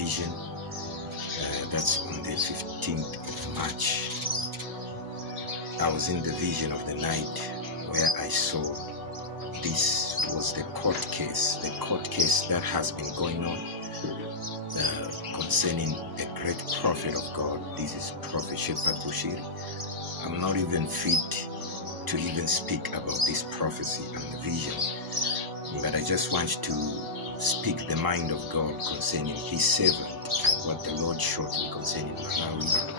vision. That's on the 15th of March. I was in the vision of the night where I saw this was the court case that has been going on concerning a great prophet of God. This is Prophet Shepherd BUSHIRI. I'm not even fit to even speak about this prophecy and the vision, but I just want to speak the mind of God concerning his servant and what the Lord showed me concerning Malawi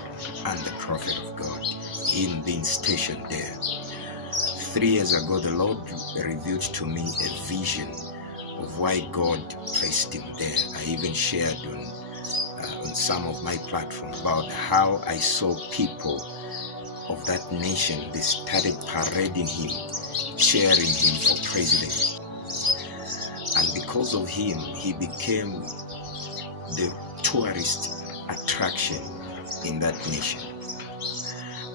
and the prophet of God, him being stationed there. 3 years ago, the Lord revealed to me a vision of why God placed him there. I even shared on some of my platforms about how I saw people of that nation, they started parading him, cheering him for president. And because of him, he became the tourist attraction in that nation.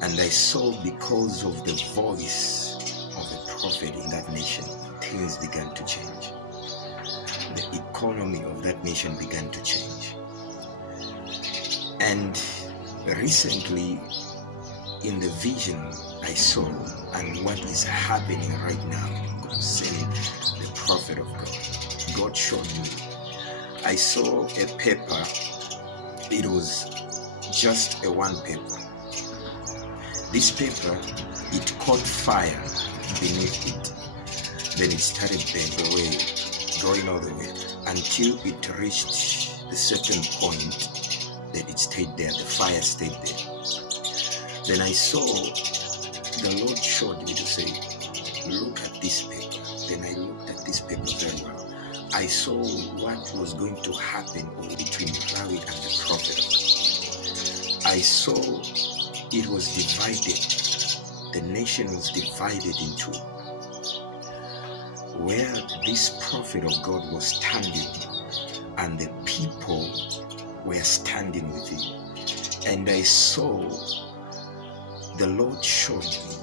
And I saw, because of the voice of the prophet in that nation, things began to change. The economy of that nation began to change. And recently, in the vision I saw and what is happening right now concerning the prophet of God, God showed me. I saw a paper. It was just a one paper. This paper, it caught fire beneath it. Then it started burning away, going all the way until it reached the certain point that it stayed there. The fire stayed there. Then I saw, the Lord showed me to say, look at this paper. Then I looked at this paper very well. I saw what was going to happen between Malawi and the prophet. I saw it was divided. The nation was divided into where this prophet of God was standing and the people were standing with him. And I saw, the Lord showed me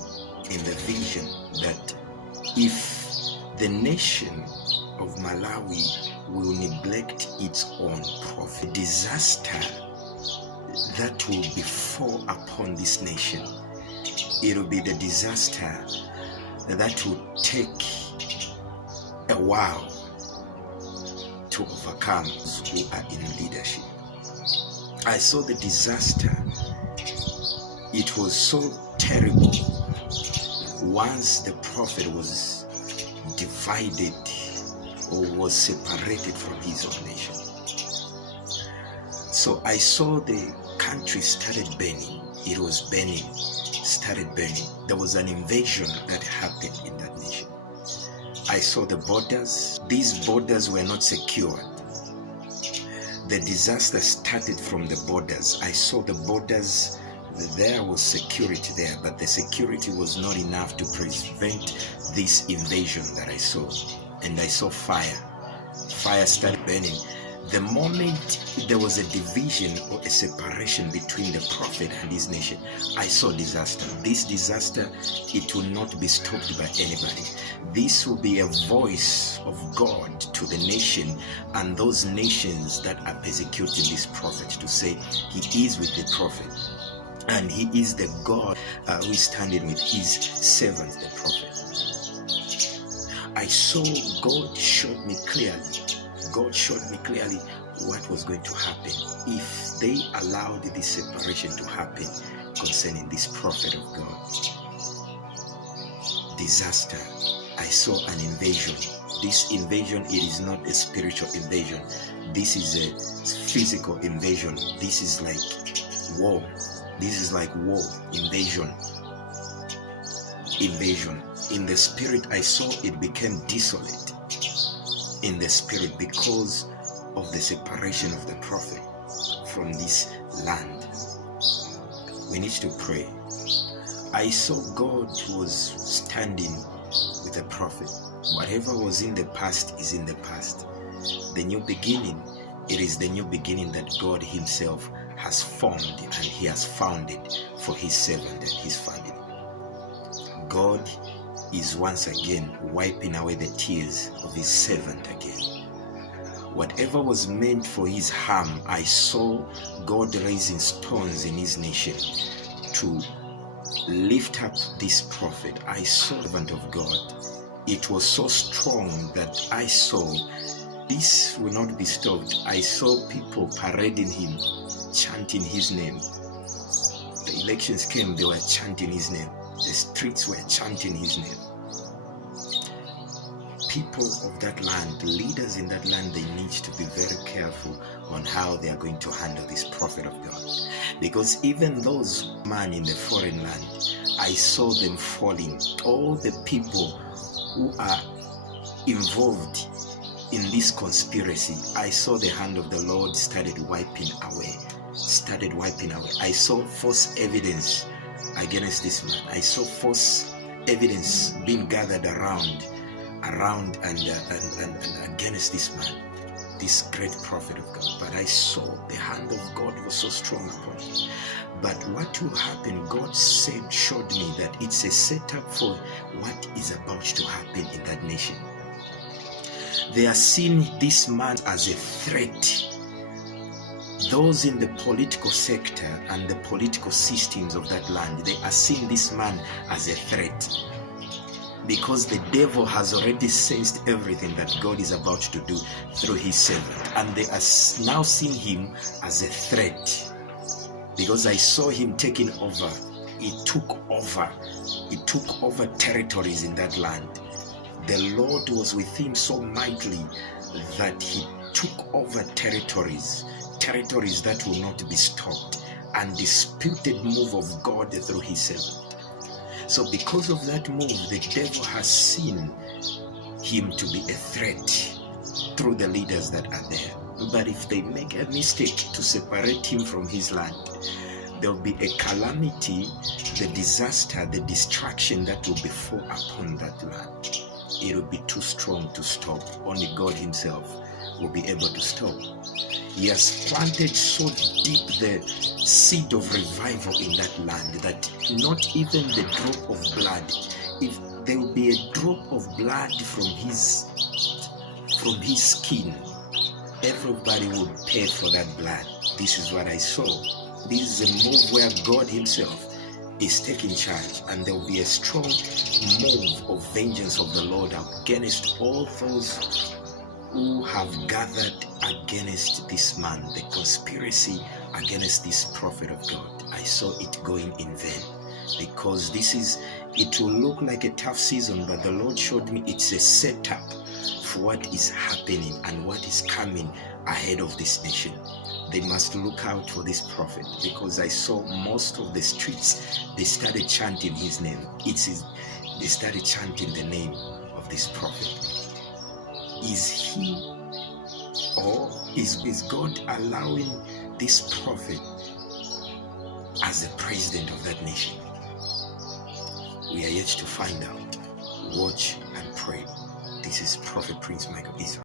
in the vision that if the nation of Malawi will neglect its own prophet, disaster that will befall upon this nation, it will be the disaster that will take a while to overcome those who are in leadership. I saw the disaster. It was so terrible once the prophet was divided or was separated from his own nation. So I saw the country started burning. It was burning, started burning. There was an invasion that happened in that nation. I saw the borders. These borders were not secured. The disaster started from the borders. I saw the borders. There was security there, but the security was not enough to prevent this invasion that I saw. And I saw fire. Fire started burning. The moment there was a division or a separation between the prophet and his nation, I saw disaster. This disaster, it will not be stopped by anybody. This will be a voice of God to the nation and those nations that are persecuting this prophet, to say he is with the prophet. And he is the God who is standing with his servant, the prophet. I saw, God showed me clearly what was going to happen if they allowed this separation to happen concerning this prophet of God. Disaster. I saw an invasion. This invasion, it is not a spiritual invasion. This is a physical invasion. This is like war. This is like war, invasion. In the spirit, I saw it became desolate in the spirit because of the separation of the prophet from this land. We need to pray. I saw God was standing with the prophet. Whatever was in the past is in the past. The new beginning, it is the new beginning that God himself has formed and he has founded for his servant and his family. God is once again wiping away the tears of his servant again. Whatever was meant for his harm, I saw God raising stones in his nation to lift up this prophet. I saw the servant of God. It was so strong that I saw this will not be stopped. I saw people parading him, chanting his name. The elections came, they were chanting his name. The streets were chanting his name. People of that land, leaders in that land, they need to be very careful on how they are going to handle this prophet of God. Because even those men in the foreign land, I saw them falling. All the people who are involved in this conspiracy, I saw the hand of the Lord started wiping away. I saw false evidence against this man. I saw false evidence being gathered around and against this man, this great prophet of God. But I saw the hand of God was so strong upon him. But what will happen, God showed me that it's a setup for what is about to happen in that nation. They are seeing this man as a threat. Those in the political sector and the political systems of that land, they are seeing this man as a threat. Because the devil has already sensed everything that God is about to do through his servant. And they are now seeing him as a threat. Because I saw him taking over. He took over territories in that land. The Lord was with him so mightily that he took over territories that will not be stopped. Undisputed move of God through his servant. So because of that move, the devil has seen him to be a threat through the leaders that are there. But if they make a mistake to separate him from his land, there will be a calamity, the disaster, the destruction that will befall upon that land. It will be too strong to stop. Only God himself will be able to stop. He has planted so deep the seed of revival in that land that not even the drop of blood, if there will be a drop of blood from his skin, everybody will pay for that blood. This is what I saw. This is a move where God himself is taking charge, and there will be a strong move of vengeance of the Lord against all those who have gathered against this man, the conspiracy against this prophet of God. I saw it going in vain, because it will look like a tough season, but the Lord showed me it's a setup for what is happening and what is coming ahead of this nation. They must look out for this prophet, because I saw most of the streets, they started chanting his name. They started chanting the name of this prophet. Is he, or is God allowing this prophet as the president of that nation? We are yet to find out. Watch and pray. This is Prophet Prince Michael Israel.